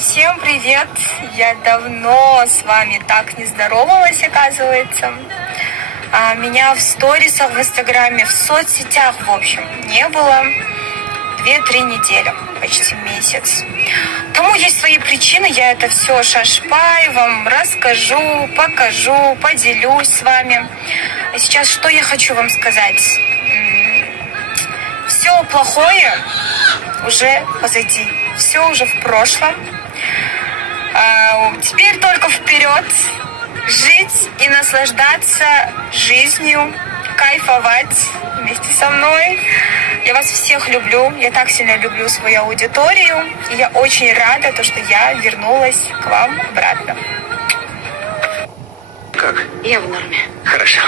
Всем привет! Я давно с вами так не здоровалась, оказывается. Меня в сторисах, в инстаграме, в соцсетях, в общем, не было 2-3 недели, почти месяц. Тому есть свои причины, я это все шашпай вам расскажу, покажу, поделюсь с вами. А сейчас что я хочу вам сказать? Все плохое уже позади, все уже в прошлом. Теперь только вперед, жить и наслаждаться жизнью, кайфовать вместе со мной. Я вас всех люблю, я так сильно люблю свою аудиторию, и я очень рада, что я вернулась к вам обратно. Как? Я в норме. Хорошо.